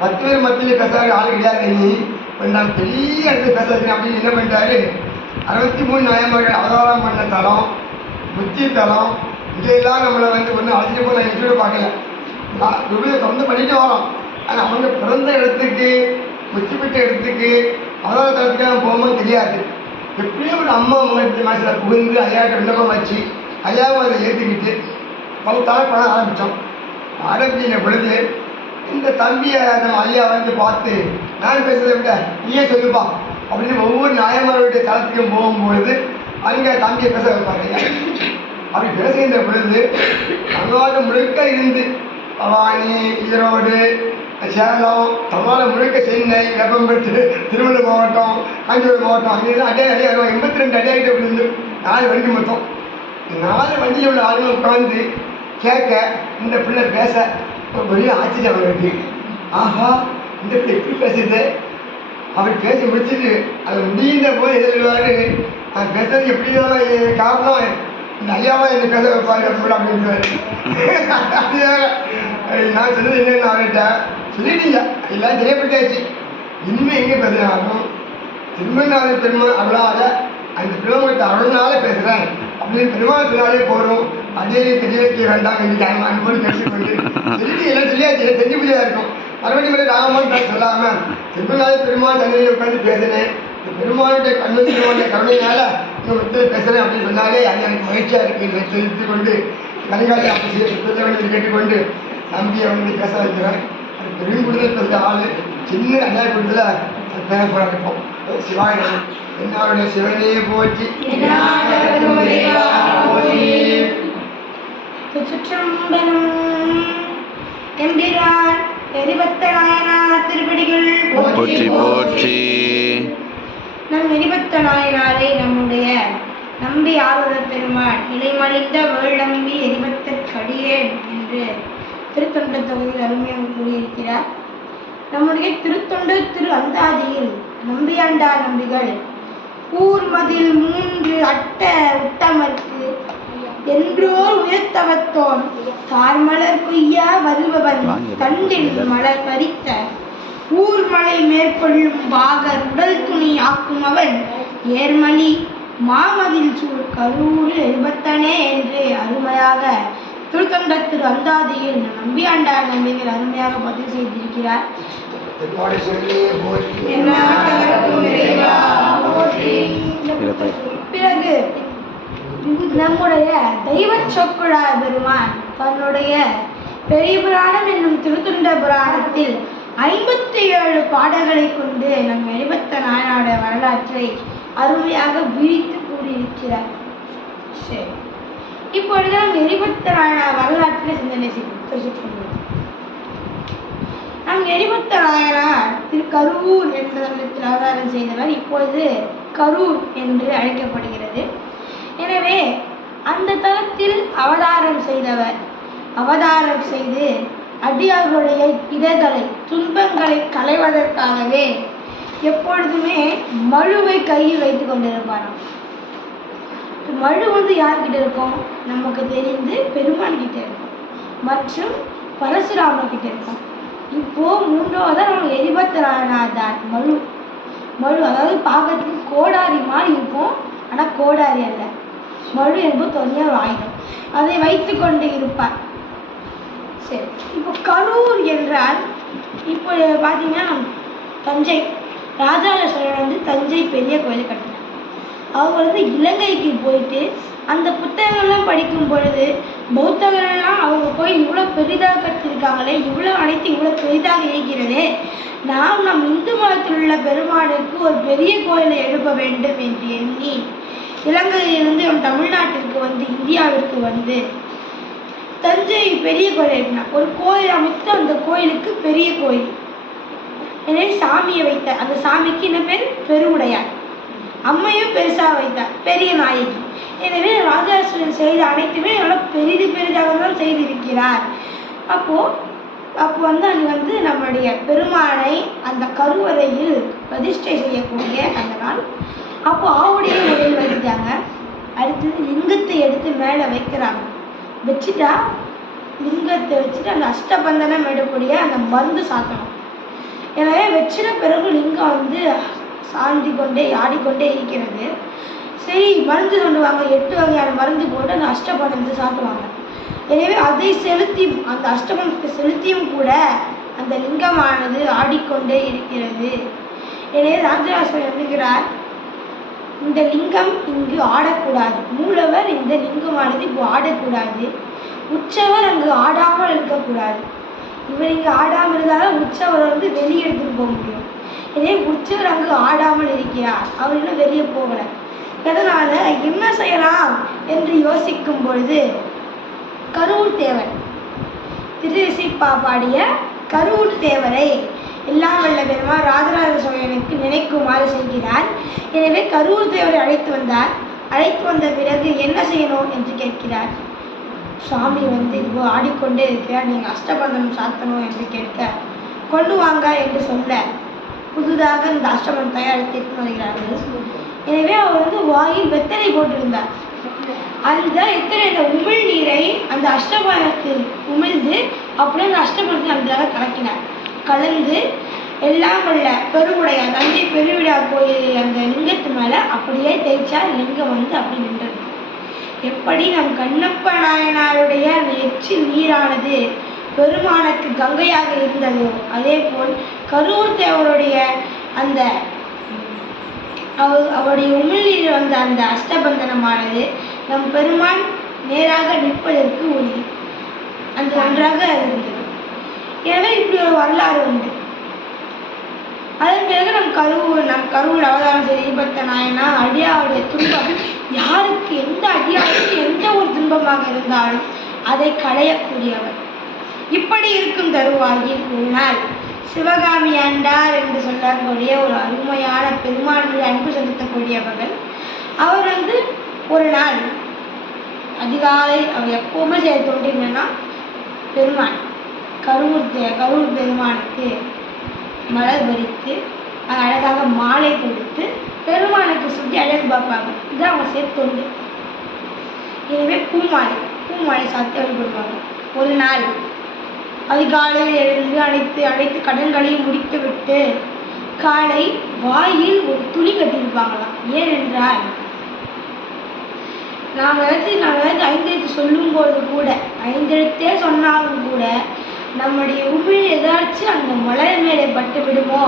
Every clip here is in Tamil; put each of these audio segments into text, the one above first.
மற்றவர் பேர் மத்தியில் பேசாத ஆள் கிடையாது. நீ நான் பெரிய இடத்துல பேச அப்படின்னு என்ன பண்ணிட்டாரு? அறுபத்தி மூணு நாயன்மார்கள் அவதாரம் பண்ண தலம் புத்தி தலம் இங்கெல்லாம் நம்மளை வந்து ஒன்றும் அழைச்சிட்டு போய் நான் எங்கூட பார்க்கல. நான் விபூதியை தொடர்ந்து பண்ணிட்டு வரோம். ஆனால் அவங்க பிறந்த இடத்துக்கு முத்தி பெற்ற இடத்துக்கு அவதார தளத்துக்கு நம்ம போகும்போது தெரியாது. எப்படியும் ஒரு அம்மா உங்களுக்கு மனசில் புகுந்து ஐயாட்ட விண்ணப்பம் வச்சு ஐயாவும் அதை ஏற்றுக்கிட்டு பகுத்தாக பண்ண ஆரம்பித்தோம் ஆரம்பிக்கிற பொழுது இந்த தம்பியை நம்ம ஐயா வந்து பார்த்து நான் பேசுறதை விட நீயே சொல்லுப்பா. அப்படின்னு ஒவ்வொரு நாயன்மாருடைய தளத்துக்கும் போகும்பொழுது அங்கே தம்பியை பேச வைப்பாங்க. அப்படி பேசுகின்ற பொழுது தமிழ்நாடு முழுக்க இருந்து பவானி ஈரோடு சேலம் தமிழ்நாடு முழுக்க சென்னை வேப்பம்பட்டு திருவள்ளூர் மாவட்டம் காஞ்சிபுரம் மாவட்டம் அங்கேருந்து அடையா அடையாளம் எண்பத்தி ரெண்டு அடையாகிட்ட இருந்து நாலு வண்டி மொத்தம். நாலு வண்டியில் உள்ள ஆளுங்க உட்காந்து கேட்க இந்த பிள்ளை பேச பெரிய ஆச்சரியம் அவருக்கு. ஆஹா இந்த பிள்ளை எப்படி பேசுது? அவர் பேசி முடிச்சுட்டு அது முடிந்த போது எது சொல்லுவார்? நான் பேசுறது எப்படி தான் காரணம். இந்த ஐயாவா என்னை பேச வைப்பாரு அப்படி அப்படின்னு நான் சொன்னது என்னன்னு அவர்கிட்ட சொல்லிட்டீங்க. எல்லாம் தெரியப்பட்டாச்சு இனிமேல் எங்கே பேசுனாலும் திருமணநாத பெருமாள் அதை அஞ்சு கிலோமீட்டர் அருள்னால பேசுகிறேன் அப்படின்னு பெருமாள் சொன்னாலே போதும் அதே தெரிய வைக்க வேண்டாம். என்று அன்பு அன்போடு பேசிக்கொண்டு தெரிஞ்சு எல்லாம் சொல்லியாச்சு தெரிஞ்சு முடியாது இருக்கும். மறுபடியும் மறுபடியும் ராமன் தான் சொல்லாம திருமணநாத பெருமாள் தந்தையை உட்காந்து பேசினேன். பெருமாளுடைய கண்ணு பெருமாளுடைய கருணையினால இன்னும் வந்து பேசுகிறேன் அப்படின்னு சொன்னாலே அது எனக்கு மகிழ்ச்சியாக இருக்கு என்று தெரிவித்து கொண்டு கண்காட்சி அப்படி செய்ய வேண்டியது கேட்டுக்கொண்டு தம்பியை வந்து பேச வைக்கிறேன். அது பெருங்குடியில் பேசுகிற ஆள் சின்ன அஞ்சாறு குடத்தில் பேர போராட்டம் சிவாய என்னுடைய சிவனே போச்சு சுற்றம்பலம் எம்பிரான் எரிபத்த நாயனார் திருப்படிகள் போற்றி போற்றி. நம் எரிபத்த நாயனாரை நம்முடைய நம்பி ஆளுநர் பெருமாள் இலைமலிந்த வேளம்பி எரிபத்தற் கடியேன் என்று திருத்தொண்ட தொகுதியில் அருமையாக கூறியிருக்கிறார். நம்முடைய திருத்தொண்டு திரு அந்தாதியில் நம்பியாண்டார் நம்பிகள். கூர்மதில் மூன்று அட்ட உத்தமர்க்கு என்றோர் உயர்த்தவத்தோன் தார்மலர் பொய்யா வருபவன் தண்டில் மலர் பறித்த. ஊர்மலை மேற்கொள்ளும் பாகர் உடல் துணி ஆக்கும் அவன். ஏர்மலி மாமதில் சூழ் கரூரில் எழுபத்தனே என்று அருமையாக திருத்தொண்ட திரு அந்தாதியில் நம்பியாண்டார் நம்பிகள் அருமையாக பதிவு செய்திருக்கிறார். பிறகு நம்முடைய தெய்வ சொக்குழா பெருமான் தன்னுடைய பெரிய புராணம் என்னும் திருத்துண்ட புராணத்தில் ஐம்பத்தி ஏழு பாடல்களை கொண்டு நம் எழுபத்த நாயனாட வரலாற்றை அருமையாக விரித்து கூறியிருக்கிறார். சரி. இப்பொழுது நாம் எரிபத்த நாயனா வரலாற்றில் சிந்தனை செய்து நாம் எரிபத்த நாயனார் திரு கரூர் என்ற அவதாரம் செய்தவர் இப்பொழுது கரூர் என்று அழைக்கப்படுகிறது. எனவே அந்த தளத்தில் அவதாரம் செய்தவர் அவதாரம் செய்து அடியார்களுடைய இடர்களை துன்பங்களை களைவதற்காகவே எப்பொழுதுமே மழுவை கையில் வைத்து கொண்டிருப்பாராம். மழு வந்து யார்கிட்ட இருக்கும்? நமக்கு தெரிந்து பெருமான் கிட்ட இருக்கும். மற்றும் பரசுராமர் கிட்ட இருக்கும். இப்போ மூன்றாவதாக நம்ம எரிபத்தரானாதான் மழு மழு அதாவது பார்க்கறதுக்கு கோடாரி மாதிரி இருக்கும். ஆனால் கோடாரி அல்ல. மழு என்பது தனியாக ஒரு ஆயுதம் அதை வைத்து கொண்டு இருப்பார். சரி. இப்போ கரூர் என்றால் இப்போ பார்த்தீங்கன்னா தஞ்சை. ராஜராஜ சோழன் வந்து தஞ்சை பெரிய கோயில் கட்டினார் அவங்க வந்து இலங்கைக்கு போயிட்டு அந்த புத்தகங்கள்லாம் படிக்கும் பொழுது பௌத்தர்கள்லாம் அவங்க போய் இவ்வளோ பெரிதாக கட்டியிருக்காங்களே இவ்வளோ அனைத்து இவ்வளோ பெரிதாக இருக்கிறதே நாம் நம் இந்து மதத்தில் உள்ள பெருமானுக்கு ஒரு பெரிய கோயிலை எழுப்ப வேண்டும் என்று எண்ணி இலங்கையிலிருந்து நம் தமிழ்நாட்டிற்கு வந்து இந்தியாவிற்கு வந்து தஞ்சை பெரிய கோயில் எழுப்பினார் ஒரு கோயில் அமைத்து அந்த கோயிலுக்கு பெரிய கோயில். எனவே சாமியை வைத்தார் அந்த சாமிக்கு என்ன பேர்? பெருவுடையார். அம்மையும் பெருசாக வைத்தார் பெரிய நாயகி. எனவே ராஜராஜன் செய்த அனைத்துமே நல்லா பெரிது பெரிதாக தான் செய்திருக்கிறார். அப்போது அப்போ வந்து அங்கே வந்து நம்முடைய பெருமானை அந்த கருவறையில் பிரதிஷ்டை செய்யக்கூடிய அந்த நாள். அப்போ ஆவுடைய முறையில் வச்சுட்டாங்க அடுத்தது லிங்கத்தை எடுத்து மேலே வைக்கிறாங்க. வச்சுட்டா லிங்கத்தை வச்சுட்டு அந்த அஷ்டபந்தனம் எடுக்கக்கூடிய அந்த மருந்து சாத்தணும். எனவே வெற்றிட பிறகு லிங்கம் வந்து சாந்தி கொண்டே ஆடிக்கொண்டே இருக்கிறது. சரி மருந்து கொண்டு வாங்க. எட்டு வகையான மருந்து போட்டு அந்த அஷ்டபந்தனத்தை சாப்பிடுவாங்க. எனவே அதை செலுத்தி அந்த அஷ்டபந்தத்தை செலுத்தியும் கூட அந்த லிங்கமானது ஆடிக்கொண்டே இருக்கிறது. எனவே ராஜராஜன் எண்ணுகிறார் இந்த லிங்கம் இங்கு ஆடக்கூடாது. மூலவர் இந்த லிங்கமானது இப்போ ஆடக்கூடாது. உற்சவர் அங்கு ஆடாமல் இருக்கக்கூடாது. இவர் இங்கே ஆடாமல் இருந்தாலும் உற்சவர் வந்து வெளியே எடுத்துகிட்டு போக முடியும். இதே உச்சர் அங்கு ஆடாமல் இருக்கிறார். அவர் இன்னும் வெளியே போகல. அதனால என்ன செய்யலாம்? என்று யோசிக்கும் பொழுது கரூர் தேவர் திருசிப்பா பாடிய கரூர் தேவரை எல்லாம் வல்ல பெருமாள் ராஜராஜ சோழனுக்கு நினைக்குமாறு செய்கிறார். எனவே கரூர் தேவரை அழைத்து வந்தார். அழைத்து வந்த பிறகு என்ன செய்யணும் என்று கேட்கிறார். சுவாமி வந்து இப்போ ஆடிக்கொண்டே இருக்கிறார். நீங்கள் அஷ்டபந்தனம் சாத்தணும் என்று கேட்க கொண்டு வாங்க என்று சொல்ல புதிதாக இந்த ஆசிரமம் தயாரித்து வருகிறார்கள் எனவே அவர் வந்து வாயில் வெத்தலை போட்டிருந்தார். அந்த எத்தனை அந்த உமிழ் நீரை அந்த அஷ்டபந்தத்தில் உமிழ்ந்து அப்படியே அந்த அஷ்டபந்தத்தை நன்றாக கலக்கினார். கலந்து எல்லாம் உள்ள பெருவுடைய தந்தை பெருவிழா கோயில் அந்த லிங்கத்து மேலே அப்படியே தேய்ச்சா லிங்கம் வந்து அப்படி நின்றது. எப்படி நம் கண்ணப்ப நாயனாருடைய அந்த எச்சில் நீரானது பெருமானுக்கு கங்கையாக இருந்ததோ அதே போல் கரூர் தேவருடைய அந்த அவ அவருடைய உமிழில் வந்த அந்த அஷ்டபந்தனமானது நம் பெருமான் நேராக நிற்பதற்கு உறுதி அந்த நன்றாக இருந்தது. எனவே இப்படி ஒரு வரலாறு உண்டு. அதன் பிறகு நம் கருவூர் நம் கருவூர் அவதாரம் செய்த ஈபத்த நாயனா அடியாவுடைய துன்பம் யாருக்கு எந்த அடியாருக்கு எந்த ஒரு துன்பமாக இருந்தாலும் அதை களையக்கூடியவர். இப்படி இருக்கும் தருவாயில் ஒரு நாள் சிவகாமி ஆண்டார் என்று சொல்லக்கூடிய ஒரு அருமையான பெருமான் மீது அன்பு செலுத்தக்கூடியவர்கள் அவர் வந்து ஒரு நாள் அதிகாலை அவர் எப்போவுமே செய்ய தோண்டி பெருமாள் பெருமான் கரூர் தே- கரூர் பெருமானுக்கு மலர் பறித்து அது அழகாக மாலை கொடுத்து பெருமானுக்கு சுற்றி அழகு பார்ப்பாங்க. இதுதான் அவங்க சேர்த்து தொண்டு எனவே பூமாலை பூமாலை சாத்தி வழிபடுவாங்க ஒரு நாள் அதிகாலையில் எழுந்து அனைத்து அனைத்து கடன்களையும் முடித்துவிட்டு காலை வாயில் ஒரு துணி கட்டியிருப்பாங்களாம். ஏனென்றால் நாம் வந்து நாம் வந்து ஐந்தெழுத்து சொல்லும்போது கூட ஐந்தெழுத்தே சொன்னாலும் கூட நம்முடைய உமிழ் ஏதாச்சும் அந்த மலர் மேலே பட்டு விடுமோ?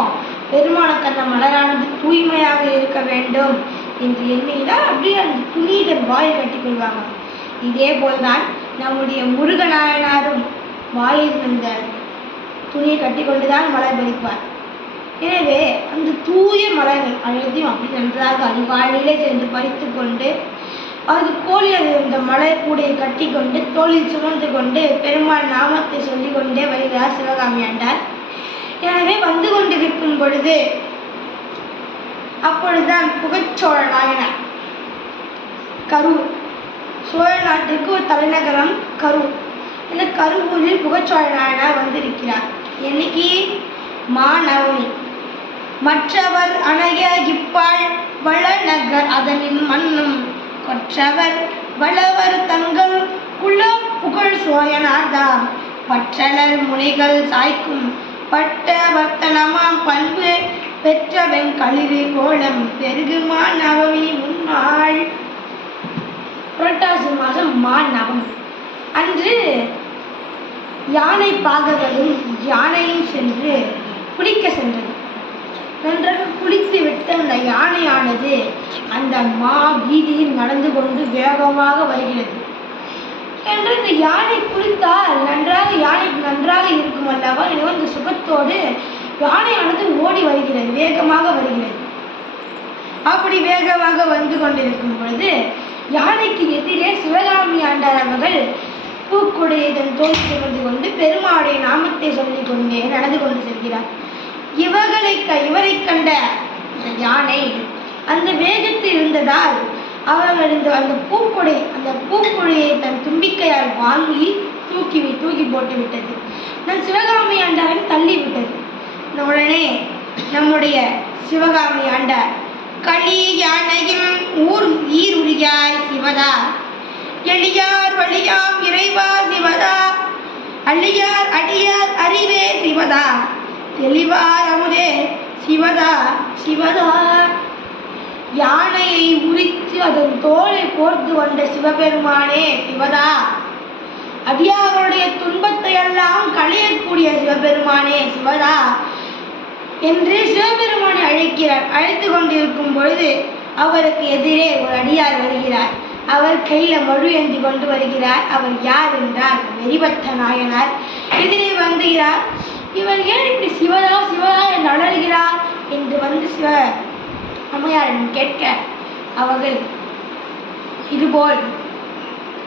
பெருமானுக்கு அந்த மலரானது தூய்மையாக இருக்க வேண்டும் என்று எண்ணிதான் அப்படியே அந்த துணியை வாயில் கட்டி கொள்வாங்க இதே போல்தான் நம்முடைய முருகநாயனாரும் வாயில் அந்த துணியை கட்டி கொண்டுதான் மலர் பறிப்பார் எனவே அந்த தூய மலர்கள் அனைத்தையும் அப்படி நன்றாக அதிகாலையிலே சென்று பறித்து கொண்டு அது கோழி இருந்த அந்த கூடையை கட்டி கொண்டு தோளில் சுமந்து கொண்டு பெருமாள் நாமத்தை சொல்லி கொண்டே வருகிறார் சிவகாமி ஆண்டார் எனவே வந்து கொண்டிருக்கும் பொழுது அப்பொழுதுதான் புகச்சோழ நாயனார் கரூர். சோழ நாட்டுக்கு ஒரு தலைநகரம் கரூர். இந்த கருவூரில் புகச்சோழ வந்திருக்கிறார். என்னைக்கு? மாநவமி மற்றவர் அணைய இப்பாள் வளநகர் அதனின் மண்ணும் கொற்றவர். வளவர் தங்கள் குல புகழ் சோயனார்தாம் பற்றலர் முனைகள் சாய்க்கும் பட்ட வர்த்தனமாம் பண்பு பெற்றவன் களிறு கோலம் பெருகுமா நவமி முன்னாள் புரட்டாசி மாதம் மா நவமி. அன்று யானை பாகவரும் யானையும் சென்று குளிக்க சென்றது. நன்றாக குளித்து விட்டு அந்த யானையானது அந்த மா வீதியில் நடந்து கொண்டு வேகமாக வருகிறது. என்று இந்த யானை குளித்தால் நன்றாக யானை நன்றாக இருக்கும் அல்லவா? எனவே இந்த சுகத்தோடு யானையானது ஓடி வருகிறது வேகமாக வருகிறது. அப்படி வேகமாக வந்து கொண்டிருக்கும் பொழுது யானைக்கு எதிரே சிவகாமி ஆண்டார் அவர்கள் பூக்குடையை தன் தோல் சுமந்து கொண்டு பெருமாளுடைய நாமத்தை சொல்லிக் கொண்டே நடந்து கொண்டு செல்கிறார். இவர்களை க- இவரை கண்ட அந்த யானை அந்த வேகத்தில் இருந்ததால் அவர்கள் இந்த அந்த பூக்குடை அந்த பூக்குடையை தன் தும்பிக்கையால் வாங்கி தூக்கி தூக்கி போட்டு விட்டது. நம் சிவகாமி ஆண்டாரை தள்ளி விட்டது. உடனே நம்முடைய சிவகாமி ஆண்டார் களி யானையும் ஊர் ஈருரியாய் சிவதா? எளியார் வழியாம் இறைவா சிவதா அழியார் அடியார் அறிவே சிவதா. தெளிவார் அமுதே சிவதா சிவதா. யானையை உரித்து அதன் தோலை போர்த்து கொண்ட சிவபெருமானே சிவதா. அடியார்களுடைய துன்பத்தை எல்லாம் களையக்கூடிய சிவபெருமானே சிவதா. என்று சிவபெருமானை அழைக்கிறார் அழைத்து கொண்டிருக்கும் பொழுது அவருக்கு எதிரே ஒரு அடியார் வருகிறார். அவர் கையில மழு ஏந்தி கொண்டு வருகிறார். அவர் யார் என்றால் வெறிபத்த நாயனார். எதிரே வந்துகிறார் இவர் ஏன் இப்படி சிவதா சிவனா என்று அலறுகிறார்? என்று வந்து சிவ அம்மையாரிடம் கேட்க அவர்கள் இதுபோல்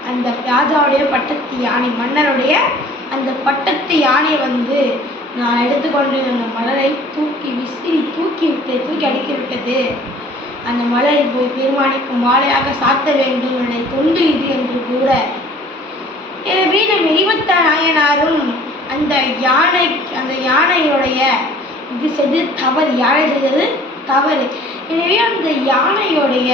அந்த ராஜாவுடைய பட்டத்து யானை மன்னருடைய அந்த பட்டத்து யானை வந்து நான் எடுத்துக்கொண்டு அந்த மலரை தூக்கி விசிறி தூக்கி விட்டு தூக்கி அடித்து விட்டது. அந்த மலரை போய் பெருமானுக்கு மாலையாக சாத்த வேண்டும் என்னை தொண்டு இது என்று கூற. என் வீடு மெய்வத்த நாயனாரும் அந்த யானை அந்த யானையுடைய இது செய்து தவறு யானை செய்தது தவறு. எனவே அந்த யானையுடைய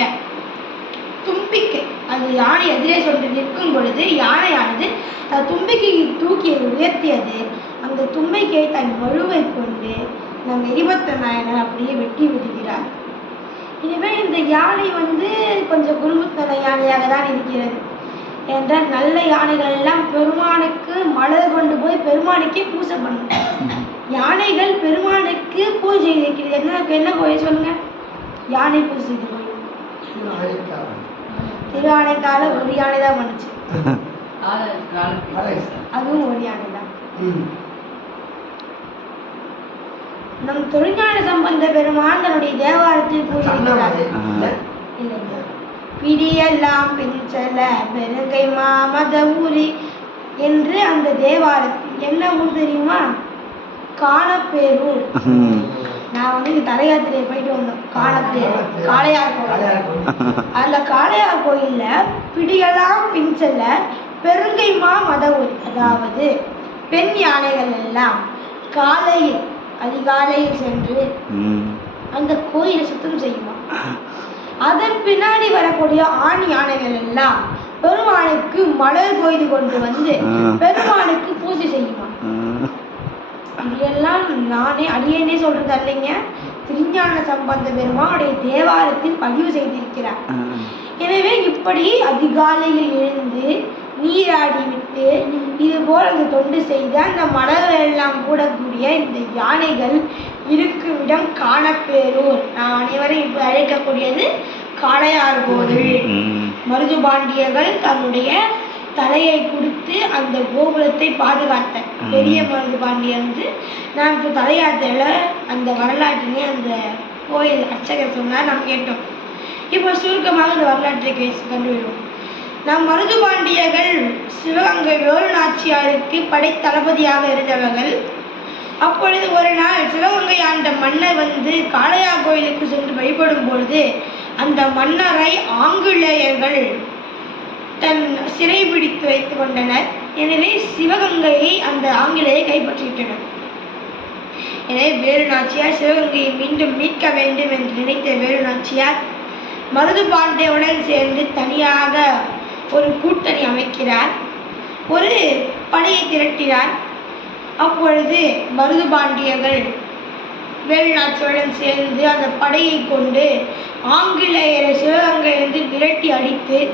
தும்பிக்கை அது யானை எதிரே சென்று நிற்கும் பொழுது யானையானது தன் தும்பிக்கையை தூக்கி உயர்த்தியது. அந்த தும்பிக்கையை தன் வலுவை கொண்டு நம் எரிபத்த நாயனர் அப்படியே வெட்டி விடுகிறார். எனவே இந்த யானை வந்து கொஞ்சம் குடும்பத்தன யானையாக தான் இருக்கிறது. என்றால் நல்ல யானைகள் எல்லாம் பெருமானுக்கு மலர் கொண்டு போய் பெருமானுக்கே பூஜை பண்ணும் யானைகள் பெருமானுக்கு பூஜை இருக்கிறது என்ன என்ன கோயில் சொல்லுங்க? யானை பூஜை திருவானைக்கால ஒரு யானை தான் பண்ணுச்சு அதுவும் ஒரு யானை தான் நம் தொழில்ஞான சம்பந்த பெருமான் தன்னுடைய தேவாரத்தில் கூறியிருக்கிறார் பிடியெல்லாம் பின்சல பெருங்கை மாமத ஊரி என்று அந்த தேவாரத்தில் என்ன ஊர் தெரியுமா? காணப்பேரூர் நான் வந்து இங்க தலையாத்திரை போயிட்டு வந்தோம். காணப்பேரூர் காளையார் கோயில் அந்த காளையார் கோயில்ல பிடியெல்லாம் பின்செல்ல பெருங்கை மா மதவூர் அதாவது பெண் யானைகள் எல்லாம் காலையில் அதிகாலையில் சென்று அந்த கோயிலை சுத்தம் செய்யுமா? அதன் பின்னாடி வரக்கூடிய ஆண் யானைகள் எல்லாம் பெருமானுக்கு மலர் கொய்து கொண்டு வந்து. பெருமானுக்கு பூஜை செய்யுமா? இதெல்லாம் நானே அடியேனே சொல்றது அல்லைங்க. திருஞான சம்பந்த பெருமானுடைய தேவாரத்தில் பதிவு செய்திருக்கிறார். எனவே இப்படி அதிகாலையில் எழுந்து நீராடி விட்டு இது போல் அந்த தொண்டு செய்து அந்த மலர்கள் எல்லாம் கூடக்கூடிய இந்த யானைகள் இருக்கும் இடம் காணப்பேரூர் நான் அனைவரும் இப்போ அழைக்கக்கூடியது காளையார் கோவில். மருது பாண்டியர்கள் தன்னுடைய தலையை கொடுத்து அந்த கோபுரத்தை பாதுகாத்த. பெரிய மருது பாண்டியர் வந்து நான் இப்போ தலையாத்திரையில் அந்த வரலாற்றினை அந்த கோயில் அர்ச்சகர் சொன்னார் நாம் கேட்டோம். இப்போ சுருக்கமாக இந்த வரலாற்றை கேஸ் கண்டுவிடுவோம். நம் மருது பாண்டியர்கள் சிவகங்கை வேலு நாச்சியாருக்கு படைத்தளபதியாக இருந்தவர்கள். அப்பொழுது ஒரு நாள் சிவகங்கை ஆண்ட மன்னர் வந்து காளையா கோயிலுக்கு சென்று வழிபடும் பொழுது அந்த மன்னரை ஆங்கிலேயர்கள் தன் சிறை பிடித்து வைத்துக் கொண்டனர். எனவே சிவகங்கையை அந்த ஆங்கிலேயர் கைப்பற்றிவிட்டனர். எனவே வேலு நாச்சியார் சிவகங்கையை மீண்டும் மீட்க வேண்டும் என்று நினைத்த வேலு நாச்சியார் மருது பாண்டியவுடன் சேர்ந்து தனியாக ஒரு கூட்டணி அமைக்கிறார் ஒரு படையை திரட்டினார். அப்பொழுது மருது பாண்டியர்கள் வேலுநாச்சியுடன் சேர்ந்து அந்த படையை கொண்டு ஆங்கிலேயரை சிவகங்கையிலிருந்து விரட்டி அடித்து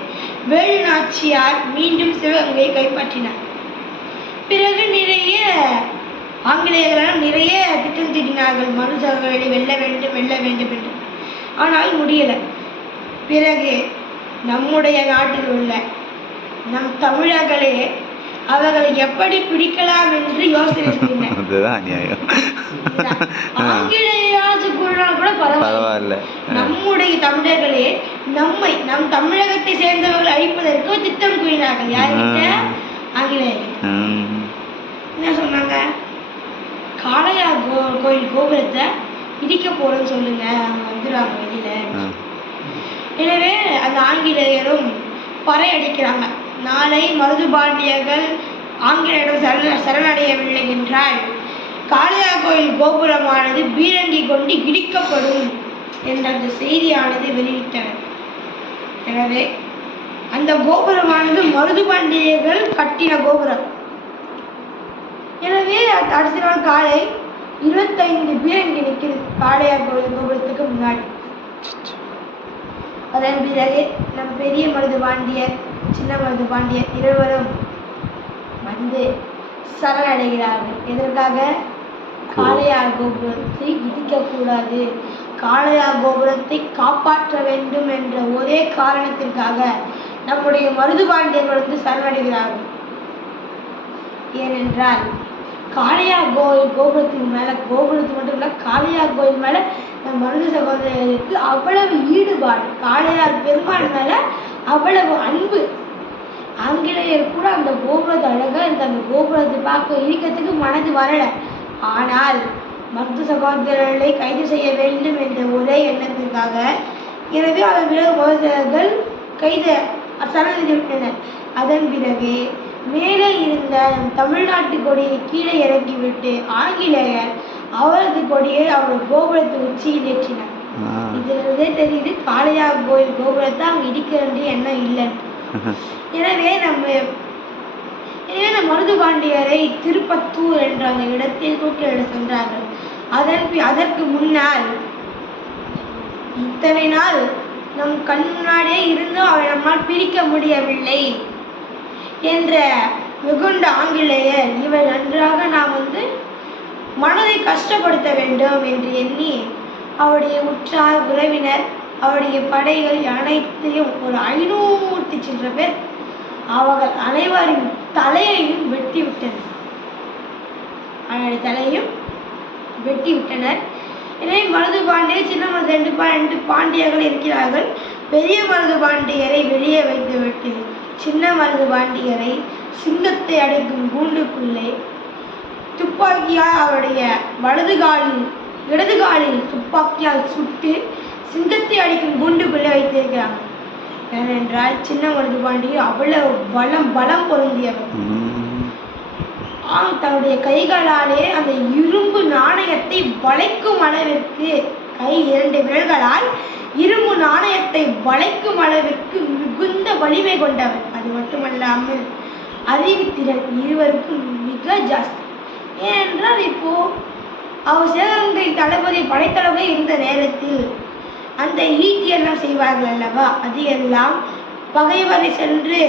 வேலுநாச்சியார் மீண்டும் சிவகங்கையை கைப்பற்றினார். பிறகு நிறைய ஆங்கிலேயர்களால் நிறைய திட்டம் திட்டினார்கள். மனுஷர்களை வெல்ல வேண்டும் வெல்ல வேண்டும் என்று. ஆனால் முடியலை. பிறகு நம்முடைய நாட்டில் உள்ள நம் தமிழர்களே அவர்களை எப்படி பிடிக்கலாம் என்று யோசனை செய்தனர் அதுதான் அநியாயம். ஆங்கிலேயாச்சு கூறினால் கூட பரவாயில்லை. நம்முடைய தமிழர்களே நம்மை நம் தமிழகத்தை சேர்ந்தவர்கள் அழிப்பதற்கு திட்டம் கூறினார்கள். யார்கிட்ட? ஆ. ஆங்கிலேயர்கள் ம். என்ன சொன்னாங்க? காளையார் கோ கோயில் கோபுரத்தை இடிக்க போறோம்னு சொல்லுங்க. அவங்க வந்துடுவாங்க வெளியில. எனவே அந்த ஆங்கிலேயரும் பறையடிக்கிறாங்க. நாளை மருதுபாண்டியர்கள் ஆங்கிலேயரிடம் சரண சரணடையவில்லை என்றால் காளையார் கோயில் கோபுரமானது பீரங்கி கொண்டு இடிக்கப்படும் என்ற அந்த செய்தியானது வெளியிட்டனர் எனவே அந்த கோபுரமானது மருதுபாண்டியர்கள் கட்டின கோபுரம். எனவே அடுத்த நாள் காலை இருபத்தைந்து பீரங்கி நிற்கிறது காளையார் கோவில் கோபுரத்துக்கு முன்னாடி. அதன் பிறகு நம் பெரிய மருது பாண்டியர் சின்ன மருது பாண்டியர் இருவரும் வந்து சரணடைகிறார்கள். எதற்காக? காளையார் கோபுரத்தை இடிக்கக்கூடாது காளையார் கோபுரத்தை காப்பாற்ற வேண்டும் என்ற ஒரே காரணத்திற்காக நம்முடைய மருது பாண்டியர்கள் வந்து சரணடைகிறார்கள். ஏனென்றால் காளையார் கோயில் கோபுரத்தின் மேலே கோபுரத்துக்கு மட்டும் இல்லை காளையார் கோயில் மேலே மருது சகோதரர்களுக்கு அவ்வளவு ஈடுபாடு. காளையார் பெருமாள் மேலே அவ்வளவு அன்பு. ஆங்கிலேயர் கூட அந்த கோபுரத்தை அழகாக இந்த அந்த கோபுரத்தை பார்க்க இருக்கிறதுக்கு மனது வரலை. ஆனால் மருது சகோதரர்களை கைது செய்ய வேண்டும் என்ற ஒரே எண்ணத்திற்காக எனவே அதன் பிறகு மருதர்கள் கைது சரணடைந்து விட்டனர் அதன் பிறகு மேலே இருந்த நம் தமிழ்நாட்டு கொடியை கீழே இறக்கிவிட்டு ஆங்கிலேயர் அவரது கொடியை அவர் கோபுரத்து உச்சியில் ஏற்றினார். இதிலிருந்தே தெரியுது காளையார் கோயில் கோபுரத்தை அவங்க இடிக்க வேண்டிய எண்ணம் இல்லைன்னு. எனவே நம்ம எனவே நம் மருதுபாண்டியரை திருப்பத்தூர் என்ற அந்த இடத்தில் தூக்கிலிட சென்றார்கள். அதன் பி- அதற்கு முன்னால் இத்தனை நாள் நம் கண் முன்னாடியே இருந்தும் அவரை நம்மால் பிரிக்க முடியவில்லை என்ற வெகுண்ட ஆங்கிலேயர் இவர் நன்றாக நாம் வந்து மனதை கஷ்டப்படுத்த வேண்டும் என்று எண்ணி அவருடைய உற்றார் உறவினர் அவருடைய படைகள் அனைத்தையும் ஒரு ஐநூற்றி சென்ற பேர் அவர்கள் அனைவரின் தலையையும் வெட்டி விட்டனர். அவருடைய தலையையும் வெட்டி விட்டனர். எனவே மருது பாண்டியர் சின்ன மருது ரெண்டு பா ரெண்டு பாண்டியர்கள் இருக்கிறார்கள். பெரிய மருது பாண்டியரை வெளியே வைத்துவிட்டு சின்ன மருது பாண்டியரை சிங்கத்தை அடைக்கும் கூண்டுக்குள்ளே துப்பாக்கியால் அவருடைய வலது காலில் இடது காலில் துப்பாக்கியால் சுட்டு சிங்கத்தை அடிக்கும் குண்டுக்குள்ளே வைத்திருக்கிறாங்க ஏனென்றால் சின்ன மருது பாண்டி அவ்வளவு பலம் பலம் பொருந்தியவர். தன்னுடைய கைகளாலே அந்த இரும்பு நாணயத்தை வளைக்கும் அளவிற்கு கை இரண்டு விரல்களால் இரும்பு நாணயத்தை வளைக்கும் அளவிற்கு மிகுந்த வலிமை கொண்டவர். அது மட்டுமல்லாமல் அறிவுத்திறன் இருவருக்கும் மிக ஜாஸ்தி. ஏனென்றால் இப்போ அவர் சிவகங்கை தளபதி படைத்தளபதி இருந்த நேரத்தில் அந்த ஈட்டி எல்லாம் செய்வார்கள் அல்லவா? அது எல்லாம் பகைவரை சென்று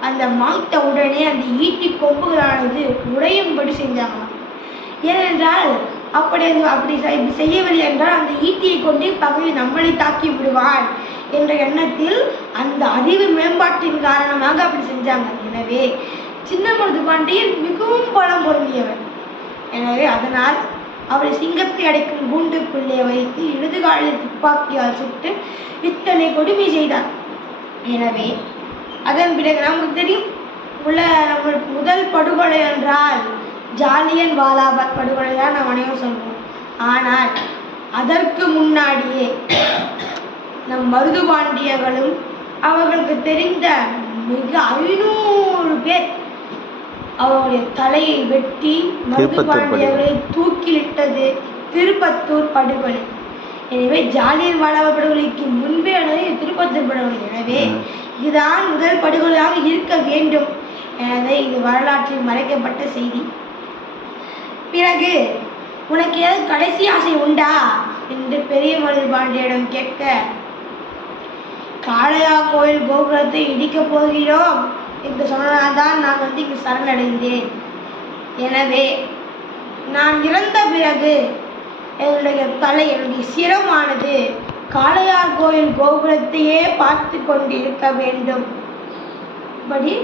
அந்த மாய்த்த உடனே அந்த ஈட்டி கொம்புகளானது உடையும்படி செஞ்சாங்களாம் ஏனென்றால் அப்படி அது அப்படி செய்- செய்யவில்லை என்றால் அந்த ஈட்டியை கொண்டு பகை நம்மளை தாக்கி விடுவான் என்ற எண்ணத்தில் அந்த அறிவு மேம்பாட்டின் காரணமாக அப்படி செஞ்சாங்க எனவே சின்னமருது பாண்டியன் மிகவும் பலம் பொருந்தியவர் எனவே அதனால் அவரை சிங்கத்தை அடைக்கும் கூண்டுக்குள்ளே வைத்து இடதுகாலில் துப்பாக்கியால் சுட்டு இத்தனை கொடுமை செய்தார். எனவே அதன் பிறகு நமக்கு தெரியும் உள்ள நம்ம முதல் படுகொலை என்றால் ஜாலியன் வாலாபாத் படுகொலை தான் நாம் அனைவரும் சொல்வோம். ஆனால் அதற்கு முன்னாடியே நம் மருதுபாண்டியர்களும் அவர்களுக்கு தெரிந்த மிக ஐநூறு பேர் அவருடைய தலையை வெட்டி மருதுபாண்டியர்களை தூக்கிலிட்டது திருப்பத்தூர் படுகொலை. எனவே ஜாலியன் வாலாபா படுகொலைக்கு முன்பே திருப்பத்தூர் படுகொலை. எனவே இதுதான் முதல் படுகொலையாக இருக்க வேண்டும். எனவே இது வரலாற்றில் மறைக்கப்பட்ட செய்தி. பிறகு உனக்கு ஏதாவது கடைசி ஆசை உண்டா? என்று பெரிய மருது பாண்டியிடம் கேட்க காளையா கோயில் கோபுரத்தை இடிக்கப் போகிறோம். என்று சொன்னதால் நான் வந்து இங்கு சரணடைந்தேன். எனவே நான் இறந்த பிறகு என்னுடைய தலை என்னுடைய சிரமானது காளையார் கோயில் கோபுரத்தையே பார்த்து கொண்டிருக்க வேண்டும். படி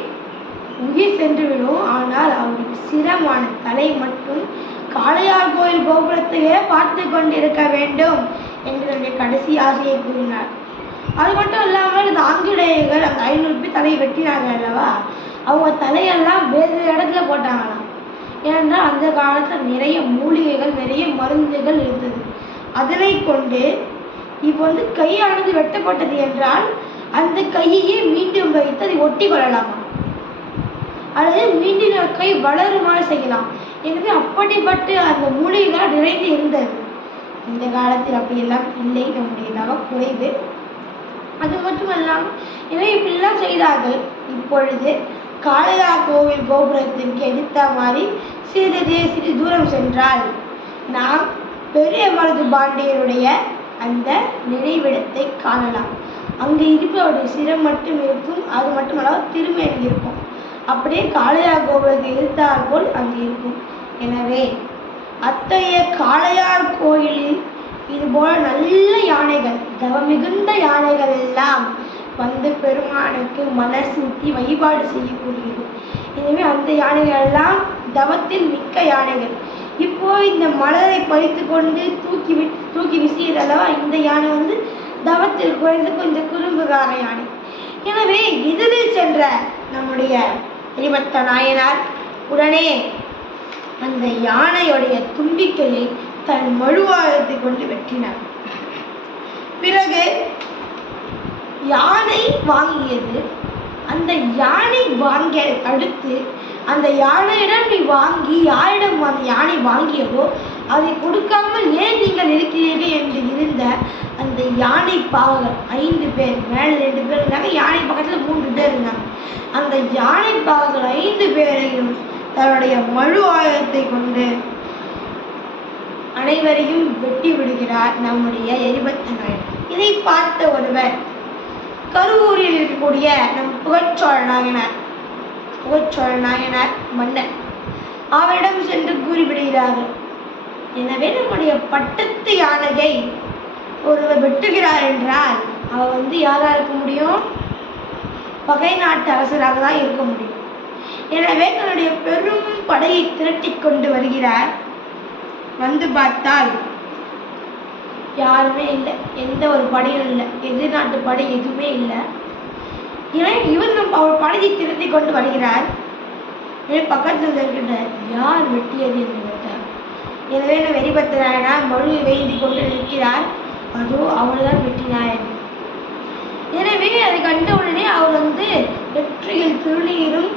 உயிர் சென்றுவிடும் ஆனால் அவருடைய சிரமான தலை மட்டும் காளையார் கோயில் கோபுரத்தையே பார்த்து கொண்டிருக்க வேண்டும் என்று என்னுடைய கடைசி ஆசையை கூறினார். அது மட்டும் இல்லாமல் இந்த ஆங்கிலேயர்கள் அந்த ஐநூறு பேர் தலையை வெட்டினாங்க அல்லவா? அவங்க தலையெல்லாம் வேறு இடத்துல போட்டாங்களாம். ஏனென்றால் அந்த காலத்தில் நிறைய மூலிகைகள் நிறைய மருந்துகள் இருந்தது. அதனை கொண்டு இப்போ வந்து கையானது வெட்டப்பட்டது என்றால் அந்த கையையே மீண்டும் வைத்து அதை ஒட்டி கொள்ளலாம். அல்லது மீண்டும் கை வளருமாறு செய்யலாம். எனவே அப்படிப்பட்டு அந்த மூலிகைகள் நிறைந்து இருந்தது. இந்த காலத்தில் அப்படியெல்லாம் இல்லை. நம்முடைய நகை குறைவு. அது மட்டுமல்லாமல் எனவே இப்படிலாம் செய்தார்கள். இப்பொழுது காளையா கோவில் கோபுரத்திற்கு எதிர்த்த மாதிரி சிறிது சிறிது தூரம் சென்றால் நாம் பெரிய மருது பாண்டியருடைய அந்த நினைவிடத்தை காணலாம். அங்கு இருப்பவருடைய சிரம் மட்டும் இருக்கும் அது மட்டுமல்லாமல் திருமேனி இருக்கும். அப்படியே காளையார் கோபுரத்தை எதிர்த்தார் போல் அங்கு இருக்கும். எனவே அத்தகைய காளையார் கோயிலில் இதுபோல நல்ல யானைகள் தவமிகுந்த யானைகள் எல்லாம் வந்து பெருமானுக்கு மலர் சூட்டி வழிபாடு செய்யக்கூடியது. எனவே அந்த யானைகள் எல்லாம் தவத்தில் மிக்க யானைகள். இப்போ இந்த மலரை பறித்து கொண்டு தூக்கி விட் தூக்கி வீசியதல்லவா இந்த யானை வந்து தவத்தில் குறைந்து கொஞ்சம் குறும்புகார யானை. எனவே எதிரில் சென்ற நம்முடைய எரிபத்த நாயனார் உடனே அந்த யானையுடைய தும்பிக்கையை தன் மழுவாயத்தை கொண்டு வெட்டினார். பிறகு யானை வாங்கியது. அந்த யானை வாங்கிய அடுத்து அந்த யானையிடம் நீ வாங்கி யாரிடம் அந்த யானை வாங்கியதோ அதை கொடுக்காமல் ஏன் நீங்கள் இருக்கிறீர்கள் என்று இருந்த அந்த யானை பாகங்கள் ஐந்து பேர் மேலே ரெண்டு பேர் இருந்தாங்க யானை பக்கத்தில் மூன்று பேர் இருந்தாங்க. அந்த யானை பாகங்கள் ஐந்து பேரையும் தன்னுடைய மழு ஆயத்தை கொண்டு அனைவரையும் வெட்டி விடுகிறார் நம்முடைய எரிபத்தங்கள் இதை பார்த்த ஒருவர் கருவூரில் இருக்கக்கூடிய நம் புகழ்ச்சோழ நாயனார் புகழ்ச்சோழ நாயனார் மன்னன் அவரிடம் சென்று கூறிவிடுகிறார்கள் எனவே நம்முடைய பட்டத்து யானையை ஒருவர் வெட்டுகிறார் என்றால் அவர் வந்து யாராக இருக்க முடியும்? பகை நாட்டு அரசராக தான் இருக்க முடியும். எனவே தன்னுடைய பெரும் படையை திரட்டி கொண்டு வருகிறார் வந்து பார்த்தால் யாருமே இல்லை. எந்த ஒரு படையும் இல்லை. எதிர்நாட்டு படை எதுவுமே இல்லை. ஏன்னா இவர் அவர் படையை திருத்தி கொண்டு வருகிறார். எனவே பக்கத்தில் இருக்கின்ற யார் வெட்டியது என்று கேட்டார். எனவே நான் வெறிபத்த நாயனார் மொழியை வேண்டி கொண்டு நிற்கிறார். அதோ அவர்தான் வெட்டினார் எனவே அதை கண்ட உடனே அவர் வந்து வெற்றியில் திருநீரும்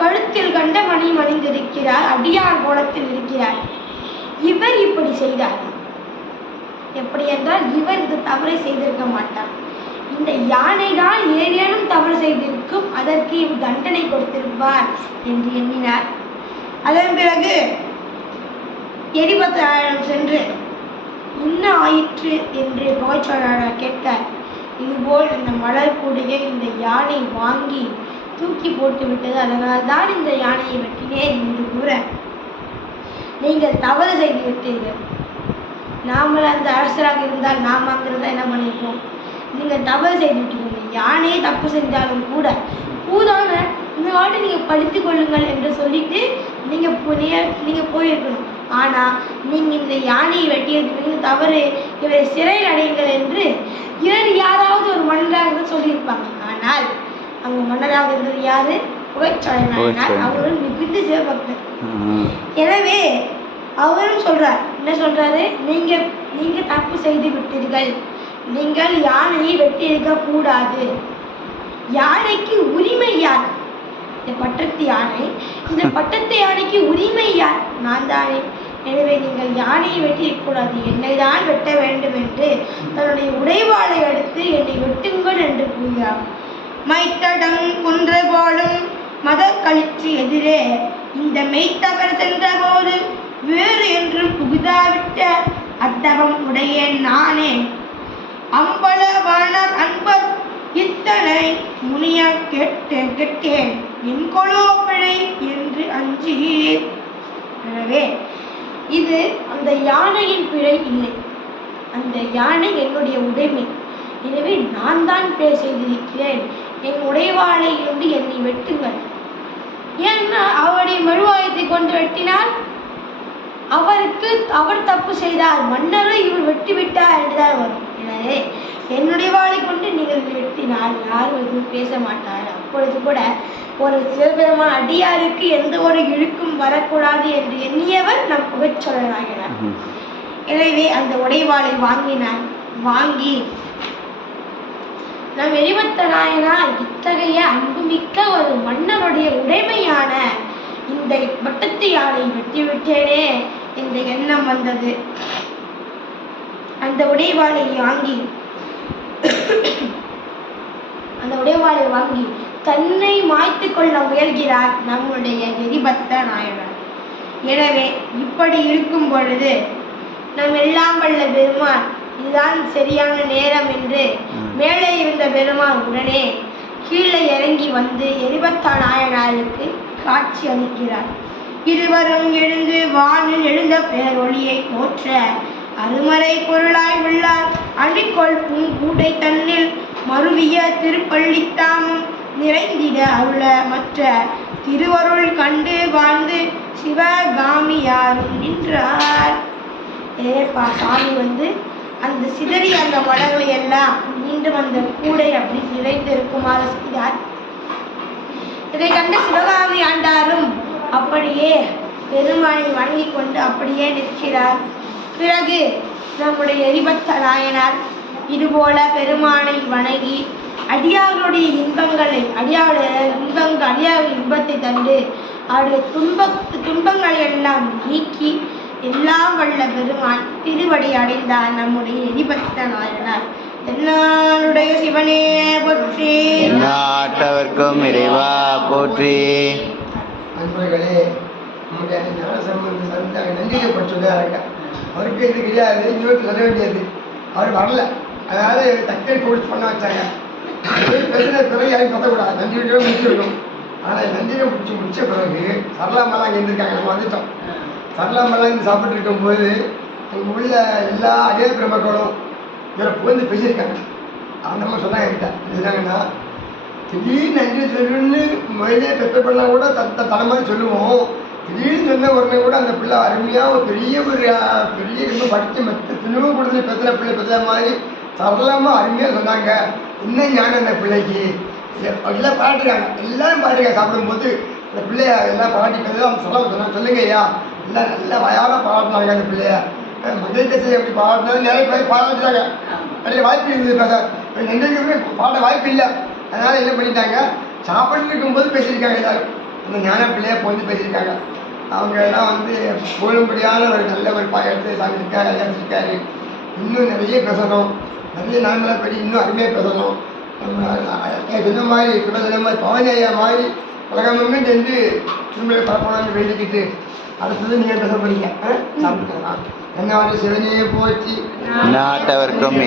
கழுத்தில் கண்ட மணியும் அணிந்திருக்கிறார். அடியார் கோலத்தில் இருக்கிறார். இவர் இப்படி செய்தார். எப்படி என்றால் இவர் இந்த தவறை செய்திருக்க மாட்டார். இந்த யானை தான் ஏதேனும் தவறு செய்திருக்கும் அதற்கு இவர் தண்டனை கொடுத்திருப்பார் என்று எண்ணினார். அதன் பிறகு எரிபத்தாயிரம் சென்று என்ன ஆயிற்று? என்று புகைச்சாளர் கேட்டார். இதுபோல் இந்த மலர் கூடைய இந்த யானை வாங்கி தூக்கி போட்டு விட்டது அதனால் தான் இந்த யானையை வெட்டினேன் என்று கூற நீங்கள் தவறு செய்து விட்டீர்கள். நாமளும் அந்த அரசராக இருந்தால் நாம் அங்கிருந்தால் என்ன பண்ணியிருப்போம் நீங்கள் தவறு செய்து விட்டீங்க யானையே தப்பு செஞ்சாலும் கூட பூதான இந்த வாட்டி நீங்கள் படித்து கொள்ளுங்கள் என்று சொல்லிட்டு நீங்கள் புனிய நீங்கள் போயிருக்கணும். ஆனால் நீங்கள் இந்த யானையை வெட்டியதுக்கு தவறு. இவரை சிறையில் அடையுங்கள் என்று இவர் யாராவது ஒரு மன்னராக இருந்து சொல்லியிருப்பாங்க. ஆனால் அங்கே மன்னராக இருந்தது யாரு? புகைச்சாலை நாயனார். அவரும் மிகுந்த சிவபக்தர். எனவே அவரும் சொல்றார் என்ன சொல்றாரு? நீங்க நீங்க தப்பு செய்து விட்டீர்கள். நீங்கள் யானையை வெட்டியிருக்க கூடாது. யானைக்கு உரிமை யார்? இந்த பட்டத்து யானை இந்த பட்டத்து யானைக்கு உரிமை யார்? நான் தானே. எனவே நீங்கள் யானையை வெட்டியிருக்க கூடாது. என்னை தான் வெட்ட வேண்டும் என்று தன்னுடைய உடைவாளை எடுத்து என்னை வெட்டுங்கள் என்று கூறுகிறார். மைத்தடம் குன்று போலும் மத எதிரே இந்த மெய்த்தவர் சென்றபோது வேறு என்றும் புகுதாவிட்ட அத்தகம் உடையேன் நானே. அம்பலவான அன்பர் இத்தனை முனிய கேட்டேன் கேட்டேன். என் பிழை என்று அஞ்சி எனவே இது அந்த யானையின் பிழை இல்லை. அந்த யானை என்னுடைய உடைமை. எனவே நான் தான் பிழை செய்திருக்கிறேன். என் உடைவாளை கொண்டு என்னை வெட்டுங்கள். ஏன்னா அவருடைய மறுவாயத்தை கொண்டு வெட்டினால் அவருக்கு அவர் தப்பு செய்தார் மன்னரை இவர் வெட்டி விட்டார் என்றுதான் வரும். எனவே என்னுடைய வாளை கொண்டு நீங்கள் வெட்டினால் யாரும் எதுவும் பேச மாட்டார்? அப்பொழுது கூட ஒரு சிவபெருமான் அடியாருக்கு எந்த ஒரு இழுக்கும் வரக்கூடாது என்று எண்ணியவர் நம் புகச்சொல்லனாகிறார் எனவே அந்த உடைவாளை வாங்கினார். வாங்கி நம் எரிவத்த நாயனார் இத்தகைய அன்புமிக்க ஒரு மன்னனுடைய உடைமையான இந்த வட்டத்து யானை வெட்டி விட்டேனே என்ற எண்ணம் வந்தது. அந்த உடைவாளை வாங்கி அந்த உடைவாளை வாங்கி தன்னை மாய்த்து கொள்ள முயல்கிறார் நம்முடைய எரிபத்த நாயனர் எனவே இப்படி இருக்கும் பொழுது நம் எல்லாம் வல்ல பெருமான் இதுதான் சரியான நேரம் என்று மேலே இருந்த பெருமான் உடனே கீழே இறங்கி வந்து எரிபத்தா நாயனாருக்கு காட்சி அளிக்கிறார். இருவரும் எழுந்து வானில் எழுந்த பேரொளியை போற்ற அருமறை பொருளாய் உள்ளார். அழிக்கொள் பூங்கூடை தன்னில் மருவிய திருப்பள்ளித்தாமும் நிறைந்திட அருள மற்ற திருவருள் கண்டு வாழ்ந்து சிவகாமியாரும் நின்றார். ஏப்பா சாமி வந்து அந்த சிதறி அந்த மடங்களை எல்லாம் மீண்டும் அந்த கூடை அப்படி நிறைந்து செய்தார் இதை கண்ட சிவகாமி ஆண்டாரும் அப்படியே பெருமானை வணங்கி கொண்டு அப்படியே நிற்கிறார். பிறகு நம்முடைய எரிபத்த நாயனார் இதுபோல பெருமானை வணங்கி அடியார்களுடைய இன்பங்களை அடியாருடைய இன்பங்கள் அடியார்கள் இன்பத்தை தந்து அவருடைய துன்ப துன்பங்களை எல்லாம் நீக்கி எல்லாம் வல்ல பெருமான் திருவடி அடைந்தார் நம்முடைய எரிபத்த நாயனார். தென்னாளுடைய சிவனே போற்றி. நாட்டவர்க்கும் இறைவா போற்றி. நண்பர்களே நம்முடைய ஞானசம்பந்த சந்தாங்க நன்றியை பற்றி சொல்லுறாங்க அவருக்கு இது கிடையாது இன்னொரு சொல்ல வேண்டியது. அவர் வரல. அதனால தக்கை கொடுத்து பண்ண வச்சாங்க. போய் பேசுன பிறகு யாரும் கத்தக்கூடாது நன்றியோட முடிச்சிருக்கணும் ஆனால் நன்றியை முடிச்சு முடிச்ச பிறகு சரளாமெல்லாம் அங்கே இருந்திருக்காங்க. நம்ம வந்துட்டோம். சரளாமெல்லாம் இருந்து சாப்பிட்டு இருக்கும்போது அங்கே உள்ள எல்லா அடிய பிரமக்களும் இவரை புகழ்ந்து பேசியிருக்காங்க. அந்த மாதிரி சொன்னாங்க என்கிட்ட. என்ன திடீர்னு நன்றி சொல்லணும்னு முதலே பெற்ற பிள்ளை கூட த தலை சொல்லுவோம். திடீர்னு சொன்ன உடனே கூட அந்த பிள்ளை அருமையாக ஒரு பெரிய ஒரு பெரிய இன்னும் படித்து மெத்த தெளிவு கொடுத்து பெற்ற பிள்ளை பெற்ற மாதிரி சரளமாக அருமையாக சொன்னாங்க. இன்னும் ஞானம் அந்த பிள்ளைக்கு? எல்லாம் பாட்டுருக்காங்க எல்லாரும் பாட்டுருக்காங்க சாப்பிடும்போது அந்த பிள்ளைய எல்லாம் பாட்டி பேசுறது அவங்க சொல்ல சொன்னாங்க சொல்லுங்க ஐயா எல்லாம் நல்லா வயார பாடினாங்க அந்த பிள்ளைய. அஹ், மகளிர் கட்சி எப்படி பாடினது நிறைய பேர் பாராட்டுறாங்க நிறைய வாய்ப்பு இருந்தது பேச நன்றிக்கு பாட வாய்ப்பு இல்லை அதனால் என்ன பண்ணிட்டாங்க சாப்பிட்டு இருக்கும்போது பேசியிருக்காங்க எல்லாரும் அந்த ஞான பிள்ளைய வந்து பேசியிருக்காங்க அவங்க எல்லாம் வந்து போலும்படியான ஒரு நல்ல ஒரு பாயத்தை சாமி இருக்காரு ஐயா இருக்காரு இன்னும் நிறைய பேசணும் நிறைய நார்மலாக படி இன்னும் அருமையாக பேசணும் நம்ம அஹ், சொன்ன மாதிரி கூட சொன்ன மாதிரி பவனி ஐயா மாதிரி உலகமே சென்று திரும்ப பரப்பணும்னு வேண்டிக்கிட்டு அடுத்தது நீங்கள் பேச போறீங்க சாப்பிட்டுக்கலாம் என்ன சிவனையே போச்சு நாட்டவர்க்கும்